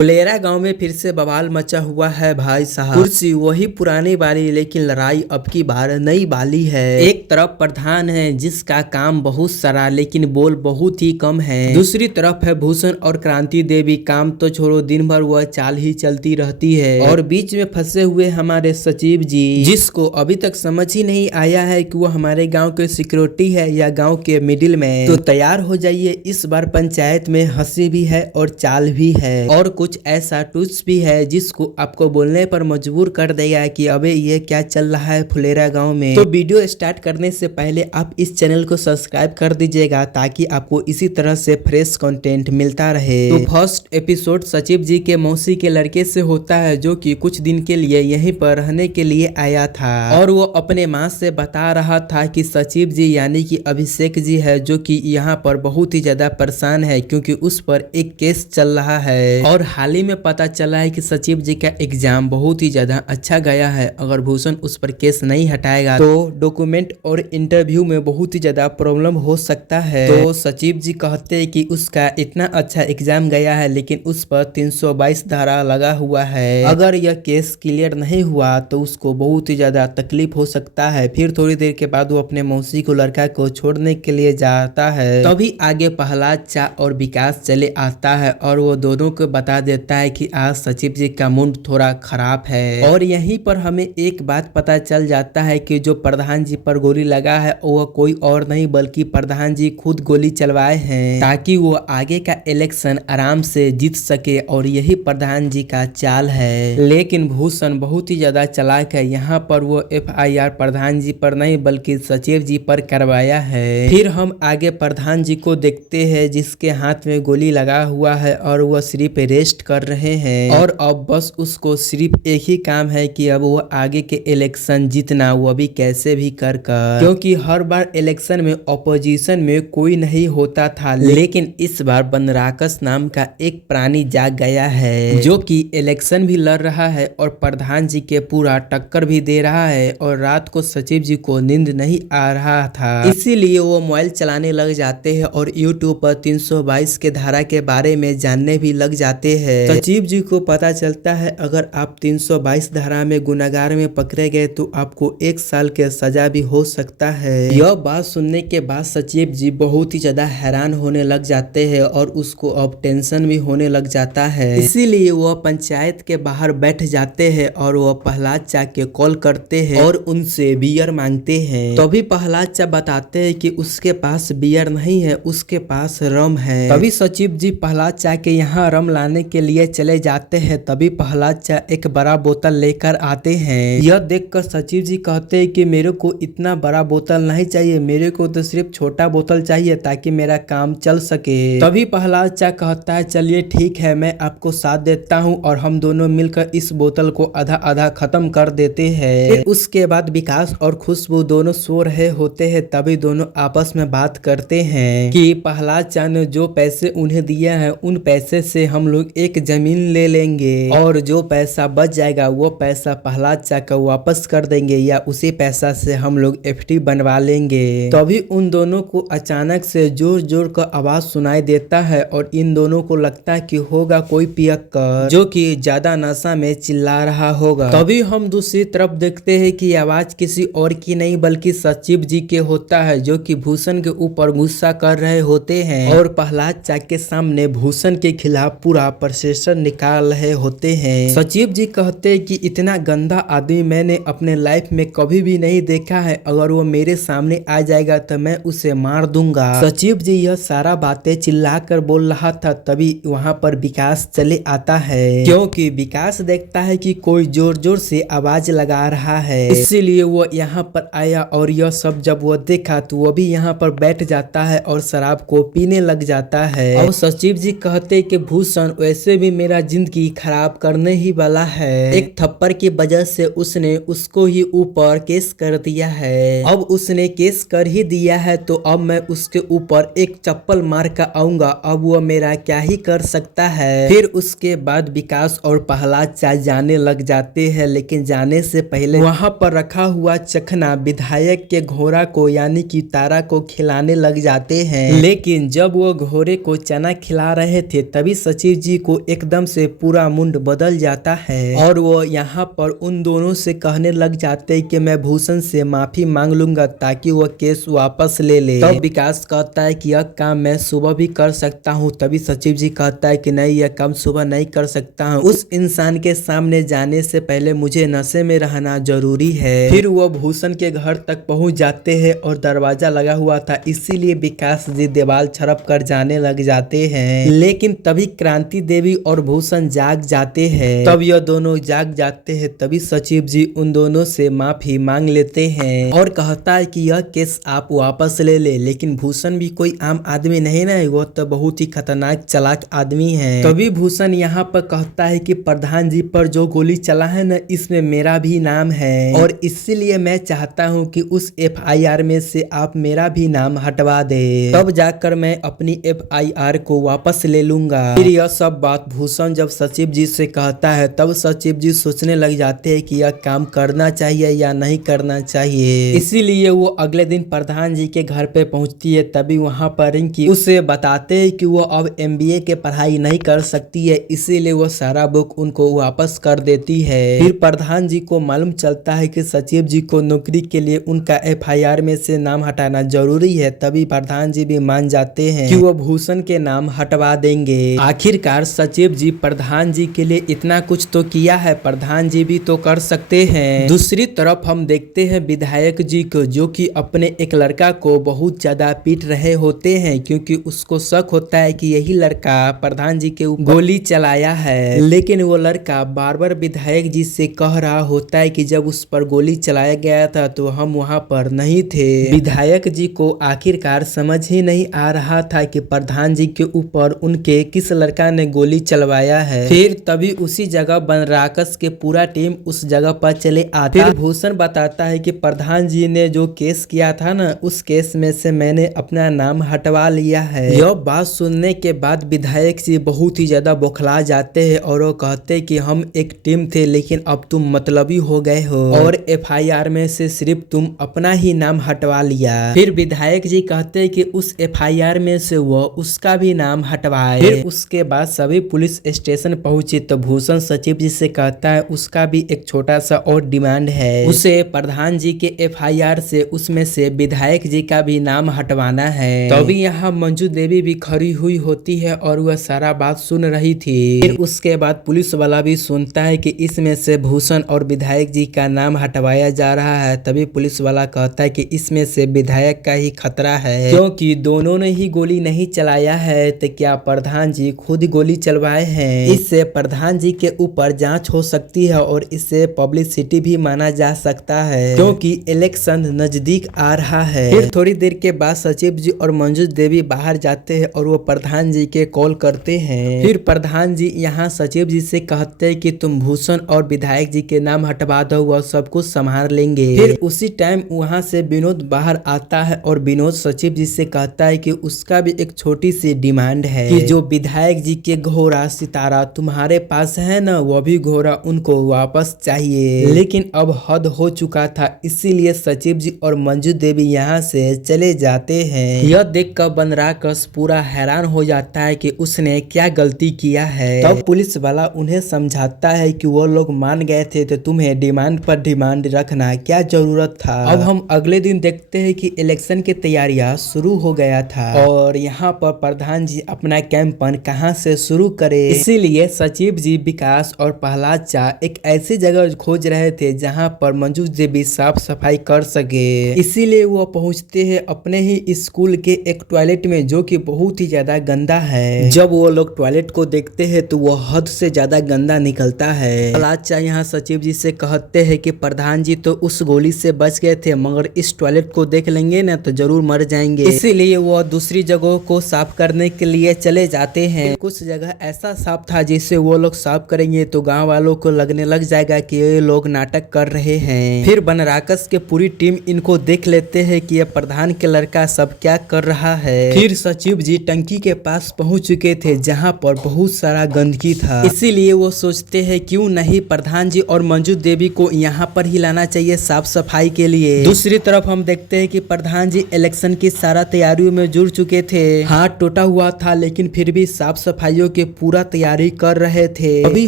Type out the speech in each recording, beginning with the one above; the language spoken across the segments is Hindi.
फुलेरा गांव में फिर से बवाल मचा हुआ है भाई साहब। कुर्सी वही पुरानी वाली, लेकिन लड़ाई अब की बार नई वाली है। एक तरफ प्रधान है जिसका काम बहुत सारा लेकिन बोल बहुत ही कम है। दूसरी तरफ है भूषण और क्रांति देवी, काम तो छोड़ो दिन भर वह चाल ही चलती रहती है। और बीच में फंसे हुए हमारे सचिव जी, जिसको अभी तक समझ ही नहीं आया है कि वो हमारे गाँव के सिक्योरिटी है या गाँव के मिडिल में। तो तैयार हो जाइए, इस बार पंचायत में हंसी भी है और चाल भी है और कुछ ऐसा टूल्स भी है जिसको आपको बोलने पर मजबूर कर देगा कि अबे ये क्या चल रहा है फुलेरा गांव में। तो वीडियो स्टार्ट करने से पहले आप इस चैनल को सब्सक्राइब कर दीजिएगा ताकि आपको इसी तरह से फ्रेश कंटेंट मिलता रहे। तो फर्स्ट एपिसोड सचिव जी के मौसी के लड़के से होता है, जो कि कुछ दिन के लिए यहीं पर रहने के लिए आया था और वो अपने माँ से बता रहा था कि सचिव जी यानी कि अभिषेक जी है, जो कि यहाँ पर बहुत ही ज्यादा परेशान है क्योंकि उस पर एक केस चल रहा है। और हाल ही में पता चला है कि सचिव जी का एग्जाम बहुत ही ज्यादा अच्छा गया है। अगर भूषण उस पर केस नहीं हटाएगा तो डॉक्यूमेंट और इंटरव्यू में बहुत ही ज्यादा प्रॉब्लम हो सकता है। तो सचिव जी कहते हैं कि उसका इतना अच्छा एग्जाम गया है लेकिन उस पर 322 धारा लगा हुआ है। अगर यह केस क्लियर नहीं हुआ तो उसको बहुत ही ज्यादा तकलीफ हो सकता है। फिर थोड़ी देर के बाद वो अपने मौसी को लड़का को छोड़ने के लिए जाता है। तभी आगे प्रहलाद चा और विकास चले आता है और वो दोनों को बता देता है कि आज सचिव जी का मूड थोड़ा खराब है। और यहीं पर हमें एक बात पता चल जाता है कि जो प्रधान जी पर गोली लगा है वह कोई और नहीं बल्कि प्रधान जी खुद गोली चलवाए हैं ताकि वो आगे का इलेक्शन आराम से जीत सके। और यही प्रधान जी का चाल है। लेकिन भूषण बहुत ही ज्यादा चालाक है। यहाँ पर वो FIR प्रधान जी पर नहीं बल्कि सचिव जी पर करवाया है। फिर हम आगे प्रधान जी को देखते हैं जिसके हाथ में गोली लगा हुआ है और वह सिर्फ रेस्ट कर रहे हैं। और अब बस उसको सिर्फ एक ही काम है कि अब वो आगे के इलेक्शन जीतना, वो भी कैसे भी कर क्योंकि हर बार इलेक्शन में ऑपोजिशन में कोई नहीं होता था, लेकिन इस बार बनराकस नाम का एक प्राणी जाग गया है जो कि इलेक्शन भी लड़ रहा है और प्रधान जी के पूरा टक्कर भी दे रहा है। और रात को सचिव जी को नींद नहीं आ रहा था, इसीलिए वो मोबाइल चलाने लग जाते हैं और यूट्यूब पर 322 के धारा के बारे में जानने भी लग जाते हैं। सचिव जी को पता चलता है अगर आप 322 धारा में गुनाहगार में पकड़े गए तो आपको 1 साल के सजा भी हो सकता है। यह बात सुनने के बाद सचिव जी बहुत ही ज्यादा हैरान होने लग जाते हैं और उसको अब टेंशन भी होने लग जाता है। इसीलिए वह पंचायत के बाहर बैठ जाते हैं और वह प्रहलाद चा के कॉल करते हैं और उनसे बियर मांगते हैं। तभी प्रहलाद चा बताते हैं कि उसके पास बियर नहीं है, उसके पास रम है। तभी सचिव जी प्रहलाद चा के यहाँ रम लाने के लिए चले जाते हैं। तभी प्रहलाद चा एक बड़ा बोतल लेकर आते हैं। यह देखकर सचिव जी कहते हैं कि मेरे को इतना बड़ा बोतल नहीं चाहिए, मेरे को तो सिर्फ छोटा बोतल चाहिए ताकि मेरा काम चल सके। तभी प्रहलाद चा कहता है चलिए ठीक है, मैं आपको साथ देता हूँ और हम दोनों मिलकर इस बोतल को आधा आधा खत्म कर देते हैं। फिर उसके बाद विकास और खुशबू दोनों सो रहे होते हैं। तभी दोनों आपस में बात करते हैं कि प्रहलाद चा ने जो पैसे उन्हें दिया है उन पैसे से हम लोग एक जमीन ले लेंगे और जो पैसा बच जाएगा वो पैसा प्रहलाद चा को वापस कर देंगे या उसी पैसा से हम लोग FD बनवा लेंगे। तभी उन दोनों को अचानक से जोर जोर का आवाज सुनाई देता है और इन दोनों को लगता है कि होगा कोई पियक्कर जो कि ज्यादा नशा में चिल्ला रहा होगा। तभी हम दूसरी तरफ देखते हैं कि आवाज किसी और की नहीं बल्कि सचिव जी के होता है, जो कि भूषण के ऊपर गुस्सा कर रहे होते हैं और प्रहलाद चा के सामने भूषण के खिलाफ पूरा प्रोसेसर निकाल रहे होते हैं। सचिव जी कहते हैं कि इतना गंदा आदमी मैंने अपने लाइफ में कभी भी नहीं देखा है, अगर वो मेरे सामने आ जाएगा तो मैं उसे मार दूंगा। सचिव जी यह सारा बातें चिल्लाकर बोल रहा था। तभी वहाँ पर विकास चले आता है क्योंकि विकास देखता है कि कोई जोर जोर से आवाज लगा रहा है, इसीलिए वो यहाँ पर आया और यह सब जब वो देखा तो वो भी यहाँ पर बैठ जाता है और शराब को पीने लग जाता है। और सचिव जी कहते कि भूषण वैसे भी मेरा जिंदगी खराब करने ही वाला है, एक थप्पड़ की वजह से उसने उसको ही ऊपर केस कर दिया है। अब उसने केस कर ही दिया है तो अब मैं उसके ऊपर एक चप्पल मार कर आऊंगा, अब वो मेरा क्या ही कर सकता है। फिर उसके बाद विकास और प्रहलाद चा जाने लग जाते हैं, लेकिन जाने से पहले वहाँ पर रखा हुआ चखना विधायक के घोड़ा को यानी कि तारा को खिलाने लग जाते हैं। लेकिन जब वो घोड़े को चना खिला रहे थे तभी सचिव जी को एकदम से पूरा मुंड बदल जाता है और वो यहाँ पर उन दोनों से कहने लग जाते हैं कि मैं भूषण से माफी मांग लूंगा ताकि वो केस वापस ले ले। तब विकास कहता है कि यह काम मैं सुबह भी कर सकता हूँ। तभी सचिव जी कहता है कि नहीं, यह काम सुबह नहीं कर सकता हूँ, उस इंसान के सामने जाने से पहले मुझे नशे में रहना जरूरी है। फिर वो भूषण के घर तक पहुँच जाते हैं और दरवाजा लगा हुआ था, इसीलिए विकास जी दीवार छड़प कर जाने लग जाते हैं। लेकिन तभी क्रांति देवी और भूषण जाग जाते हैं। तब यह दोनों जाग जाते हैं। तभी सचिव जी उन दोनों से माफी मांग लेते हैं और कहता है कि यह केस आप वापस ले ले। लेकिन भूषण भी कोई आम आदमी नहीं ना, वो तो बहुत ही खतरनाक चालाक आदमी है। तभी भूषण यहाँ पर कहता है कि प्रधान जी पर जो गोली चला है ना, इसमें मेरा भी नाम है और इसीलिए मैं चाहता हूँ कि उस FIR में से आप मेरा भी नाम हटवा दे, तब जाकर मैं अपनी FIR को वापस ले लूंगा। फिर यह सब बात भूषण जब सचिव जी से कहता है तब सचिव जी सोचने लग जाते हैं कि यह काम करना चाहिए या नहीं करना चाहिए। इसीलिए वो अगले दिन प्रधान जी के घर पे पहुंचती है। तभी वहां पर रिंकी उसे बताते हैं कि वो अब MBA के पढ़ाई नहीं कर सकती है, इसीलिए वो सारा बुक उनको वापस कर देती है। फिर प्रधान जी को मालूम चलता है कि सचिव जी को नौकरी के लिए उनका FIR में से नाम हटाना जरूरी है। तभी प्रधान जी भी मान जाते हैं कि वो भूषण के नाम हटवा देंगे। आखिरकार सचिव जी प्रधान जी के लिए इतना कुछ तो किया है, प्रधान जी भी तो कर सकते हैं। दूसरी तरफ हम देखते हैं विधायक जी को, जो कि अपने एक लड़का को बहुत ज्यादा पीट रहे होते हैं क्योंकि उसको शक होता है कि यही लड़का प्रधान जी के ऊपर गोली चलाया है। लेकिन वो लड़का बार बार विधायक जी से कह रहा होता है कि जब उस पर गोली चलाया गया था तो हम वहां पर नहीं थे। विधायक जी को आखिरकार समझ ही नहीं आ रहा था कि प्रधान जी के ऊपर उनके किस लड़का ने गोली चलवाया है। फिर तभी उसी जगह बनराकस के पूरा टीम उस जगह पर चले आता। फिर भूषण बताता है कि प्रधान जी ने जो केस किया था ना, उस केस में से मैंने अपना नाम हटवा लिया है। यह बात सुनने के बाद विधायक जी बहुत ही ज्यादा बौखला जाते हैं और वो कहते कि हम एक टीम थे लेकिन अब तुम मतलबी हो गए हो और FIR में से सिर्फ तुम अपना ही नाम हटवा लिया। फिर विधायक जी कहते कि उस FIR में से वो उसका भी नाम हटवाए। फिर उसके बाद सभी पुलिस स्टेशन पहुंचे तो भूषण सचिव जी से कहता है उसका भी एक छोटा सा और डिमांड है, उसे प्रधान जी के FIR से उसमें से विधायक जी का भी नाम हटवाना है। तभी यहाँ मंजू देवी भी खड़ी हुई होती है और वह सारा बात सुन रही थी। फिर उसके बाद पुलिस वाला भी सुनता है कि इसमें से भूषण और विधायक जी का नाम हटवाया जा रहा है। तभी पुलिस वाला कहता है कि इसमें से विधायक का ही खतरा है क्योंकि दोनों ने ही गोली नहीं चलाया है, तो क्या प्रधान जी खुद गोली चलवाए हैं। इससे प्रधान जी के ऊपर जांच हो सकती है और इससे पब्लिसिटी भी माना जा सकता है क्योंकि इलेक्शन नजदीक आ रहा है। फिर थोड़ी देर के बाद सचिव जी और मंजू देवी बाहर जाते हैं और वो प्रधान जी के कॉल करते हैं। फिर प्रधान जी यहाँ सचिव जी से कहते हैं कि तुम भूषण और विधायक जी के नाम हटवा दो, वह सब कुछ संभाल लेंगे। फिर उसी टाइम वहाँ से विनोद बाहर आता है और विनोद सचिव जी से कहता है कि उसका भी एक छोटी सी डिमांड है कि जो विधायक जी के घोड़ा सितारा तुम्हारे पास है ना, वो भी घोड़ा उनको वापस चाहिए। लेकिन अब हद हो चुका था, इसीलिए सचिव जी और मंजू देवी यहाँ से चले जाते हैं। यह देखकर बनराकस पूरा हैरान हो जाता है कि उसने क्या गलती किया है। तब पुलिस वाला उन्हें समझाता है कि वो लोग मान गए थे तो तुम्हें डिमांड पर डिमांड रखना क्या जरूरत था। अब हम अगले दिन देखते हैं कि इलेक्शन की तैयारियां शुरू हो गया था और यहाँ पर प्रधान जी अपना कैंपेन कहाँ से शुरू करे, इसीलिए सचिव जी विकास और प्रहलाद चा एक ऐसी जगह खोज रहे थे जहाँ पर मंजू देवी साफ सफाई कर सके। इसीलिए वो पहुँचते हैं अपने ही स्कूल के एक टॉयलेट में जो कि बहुत ही ज्यादा गंदा है। जब वो लोग टॉयलेट को देखते हैं तो वो हद से ज्यादा गंदा निकलता है। प्रहलाद चा यहाँ सचिव जी से कहते हैं कि प्रधान जी तो उस गोली से बच गए थे, मगर इस टॉयलेट को देख लेंगे ना तो जरूर मर जाएंगे। इसीलिए वो दूसरी जगहों को साफ करने के लिए चले जाते हैं। कुछ जगह ऐसा साफ था जिससे वो लोग साफ करेंगे तो गांव वालों को लगने लग जाएगा कि ये लोग नाटक कर रहे हैं। फिर बनराकस के पूरी टीम इनको देख लेते हैं कि ये प्रधान के लड़का सब क्या कर रहा है। फिर सचिव जी टंकी के पास पहुंच चुके थे जहां पर बहुत सारा गंदगी था, इसीलिए वो सोचते हैं क्यों नहीं प्रधान जी और मंजू देवी को यहाँ पर ही लाना चाहिए साफ सफाई के लिए। दूसरी तरफ हम देखते हैं कि प्रधान जी इलेक्शन की सारा तैयारियों में जुड़ चुके थे। हाथ टूटा हुआ था लेकिन फिर भी साफ सफाइयों की पूरा तैयारी कर रहे थे। अभी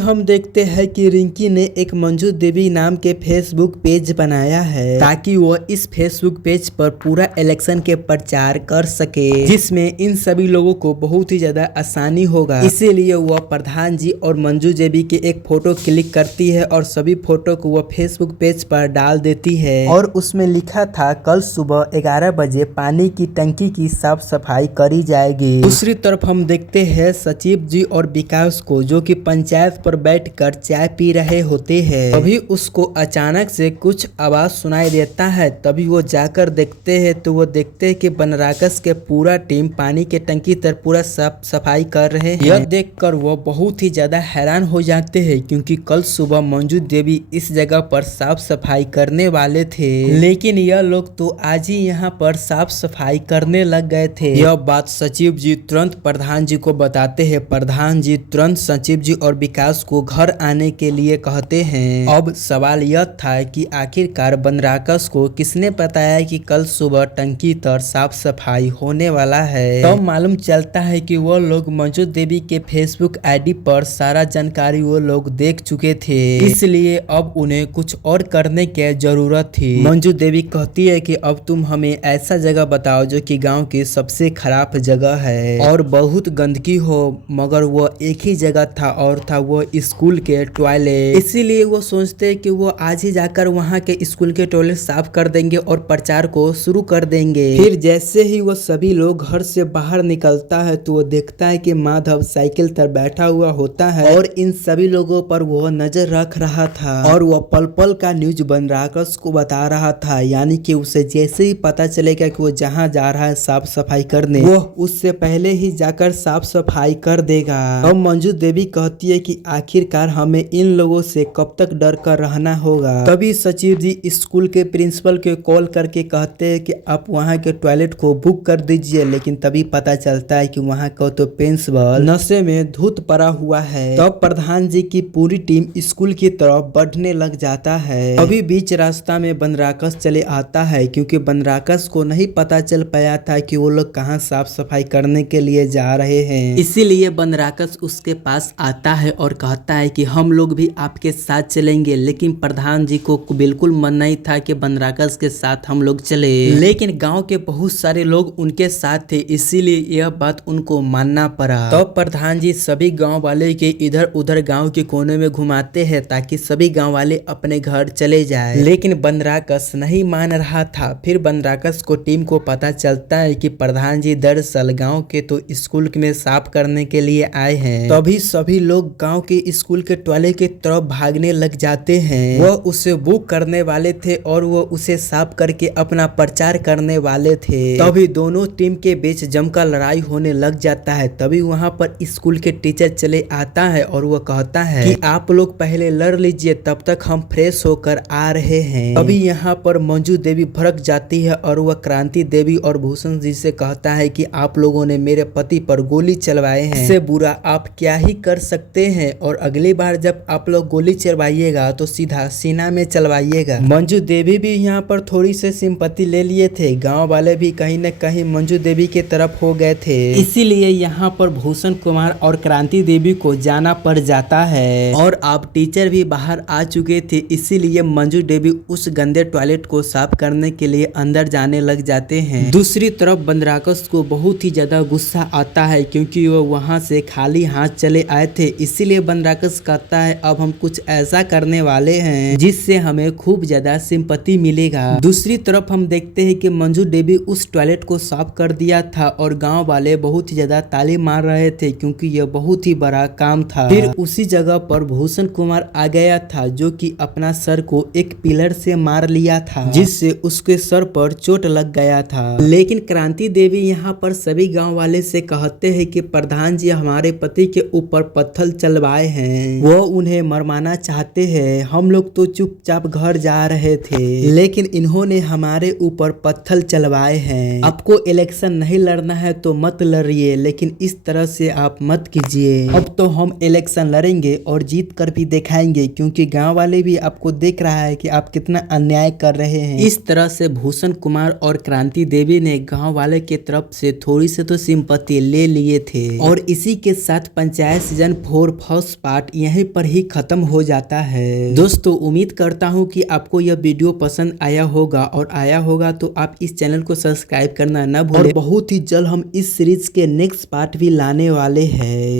हम देखते हैं कि रिंकी ने एक मंजू देवी नाम के फेसबुक पेज बनाया है ताकि वो इस फेसबुक पेज पर पूरा इलेक्शन के प्रचार कर सके, जिसमें इन सभी लोगों को बहुत ही ज्यादा आसानी होगा। इसीलिए वह प्रधान जी और मंजू देवी की एक फोटो क्लिक करती है और सभी फोटो को वह फेसबुक पेज पर डाल देती है और उसमें लिखा था कल सुबह 11 बजे पानी की टंकी की साफ सफाई करी जाएगी। दूसरी तरफ हम देखते हैं सचिव जी और विकास को, जो कि पंचायत पर बैठकर चाय पी रहे होते हैं। तभी उसको अचानक से कुछ आवाज सुनाई देता है। तभी वो जाकर देखते हैं तो वो देखते हैं कि बनराकस के पूरा टीम पानी के टंकी तर पूरा साफ सफाई कर रहे हैं। यह देखकर वो बहुत ही ज्यादा हैरान हो जाते हैं क्योंकि कल सुबह मंजू देवी इस जगह पर साफ सफाई करने वाले थे, लेकिन यह लोग तो आज ही यहाँ पर साफ सफाई करने लग गए थे। यह बात सचिव जी तुरंत प्रधान जी को बताते हैं। प्रधान जी तुरंत सचिव जी और विकास को घर आने के लिए कहते हैं। अब सवाल यह था कि आखिरकार बनराकस को किसने बताया कि कल सुबह टंकी तर साफ सफाई होने वाला है। तब मालूम चलता है कि वो लोग मंजू देवी के फेसबुक आईडी पर सारा जानकारी वो लोग देख चुके थे, इसलिए अब उन्हें कुछ और करने की जरूरत थी। मंजू देवी कहती है कि अब तुम हमें ऐसा जगह बताओ जो कि गांव की सबसे खराब जगह है और बहुत गंदगी हो, मगर वो एक ही जगह था और था वो स्कूल के टॉयलेट। इसीलिए वो सोचते हैं कि वो आज ही जाकर वहाँ के स्कूल के टॉयलेट साफ कर देंगे और प्रचार को शुरू कर देंगे। फिर जैसे ही वो सभी लोग घर से बाहर निकलता है तो वो देखता है कि माधव साइकिल पर बैठा हुआ होता है और इन सभी लोगों पर वो नजर रख रहा था और वो पल पल का न्यूज बनराकस को बता रहा था, यानी कि उसे जैसे ही पता चलेगा कि वो जहाँ जा रहा है साफ सफाई करने, वो उससे पहले ही जाकर साफ सफाई कर देगा। अब मंजू देवी कहती है कि आखिरकार हमें इन लोगों से कब तक डर कर रहना होगा। तभी सचिव जी स्कूल के प्रिंसिपल के कॉल करके कहते हैं कि आप वहाँ के टॉयलेट को बुक कर दीजिए, लेकिन तभी पता चलता है कि वहाँ का तो प्रिंसिपल नशे में धुत पड़ा हुआ है। तब प्रधान जी की पूरी टीम स्कूल की तरफ बढ़ने लग जाता है। अभी बीच रास्ता में बनराकस चले आता है क्योंकि बनराकस को नहीं पता चल पाया था कि वो लोग कहाँ साफ सफाई करने के लिए जा रहे हैं। इसीलिए बनराकस उसके पास आता है और कहता है कि हम लोग भी आपके साथ चलेंगे, लेकिन प्रधान जी को बिल्कुल मन नहीं था कि बनराकस के साथ हम लोग चले, लेकिन गांव के बहुत सारे लोग उनके साथ थे, इसीलिए यह बात उनको मानना पड़ा। तो प्रधान जी सभी गांव वाले के इधर उधर गांव के कोने में घुमाते हैं ताकि सभी गांव वाले अपने घर चले जाए, लेकिन बनराकस नहीं मान रहा था। फिर बनराकस को टीम को पता चलता है कि प्रधान जी दरअसल गांव के तो स्कूल में साफ करने के लिए आए हैं। तभी सभी लोग गांव के स्कूल के टॉयलेट की तरफ भागने लग जाते हैं। वह उसे बुक करने वाले थे और वो उसे साफ करके अपना प्रचार करने वाले थे। तभी दोनों टीम के बीच जमकर लड़ाई होने लग जाता है। तभी वहाँ पर स्कूल के टीचर चले आता है और वो कहता है कि आप लोग पहले लड़ लीजिए, तब तक हम फ्रेश होकर आ रहे हैं। अभी यहाँ पर मंजू देवी भड़क जाती है और वह क्रांति देवी और भूषण जी से कहता है कि आप लोगों ने मेरे पति पर गोली चलवाए हैं, इससे बुरा आप क्या ही कर सकते हैं, और अगली बार जब आप लोग गोली चलवाइएगा तो सीधा सीना में चलवाइएगा। मंजू देवी भी यहाँ पर थोड़ी सी सिंपैथी ले लिए थे। गांव वाले भी कहीं न कहीं मंजू देवी के तरफ हो गए थे, इसीलिए यहाँ पर भूषण कुमार और क्रांति देवी को जाना पड़ जाता है। और अब टीचर भी बाहर आ चुके थे, इसीलिए मंजू देवी उस गंदे टॉयलेट को साफ करने के लिए अंदर जाने लग जाते हैं। दूसरी तरफ बनराकस को बहुत ही ज्यादा गुस्सा आता है क्योंकि वो वहाँ से खाली हाथ चले आए थे, इसीलिए बनराकस कहता है अब हम कुछ ऐसा करने वाले हैं जिससे हमें खूब ज्यादा सिंपैथी मिलेगा। दूसरी तरफ हम देखते हैं कि मंजू देवी उस टॉयलेट को साफ कर दिया था और गांव वाले बहुत ही ज्यादा ताली मार रहे थे क्योंकि यह बहुत ही बड़ा काम था। फिर उसी जगह पर भूषण कुमार आ गया था जो कि अपना सर को एक पिलर से मार लिया था, जिससे उसके सर पर चोट लग गया था। लेकिन क्रांति देवी यहाँ पर सभी गांव वाले से कहते हैं कि प्रधान जी हमारे पति के ऊपर पत्थर चलवाए हैं, वो उन्हें मरवाना चाहते हैं। हम लोग तो चुपचाप घर जा रहे थे, लेकिन इन्होंने हमारे ऊपर पत्थर चलवाए हैं। आपको इलेक्शन नहीं लड़ना है तो मत लड़िए, लेकिन इस तरह से आप मत कीजिए। अब तो हम इलेक्शन लड़ेंगे और जीत कर भी दिखाएंगे, क्योंकि गांव वाले भी आपको देख रहा है कि आप कितना अन्याय कर रहे हैं। इस तरह से भूषण कुमार और क्रांति देवी ने गांव वाले की तरफ से थोड़ी से तो सिंपैथी ले लिए थे और इसी इसी के साथ पंचायत सीजन 4 फर्स्ट पार्ट यहीं पर ही खत्म हो जाता है। दोस्तों उम्मीद करता हूँ कि आपको यह वीडियो पसंद आया होगा, और आया होगा तो आप इस चैनल को सब्सक्राइब करना न भूलें। और बहुत ही जल्द हम इस सीरीज के नेक्स्ट पार्ट भी लाने वाले हैं।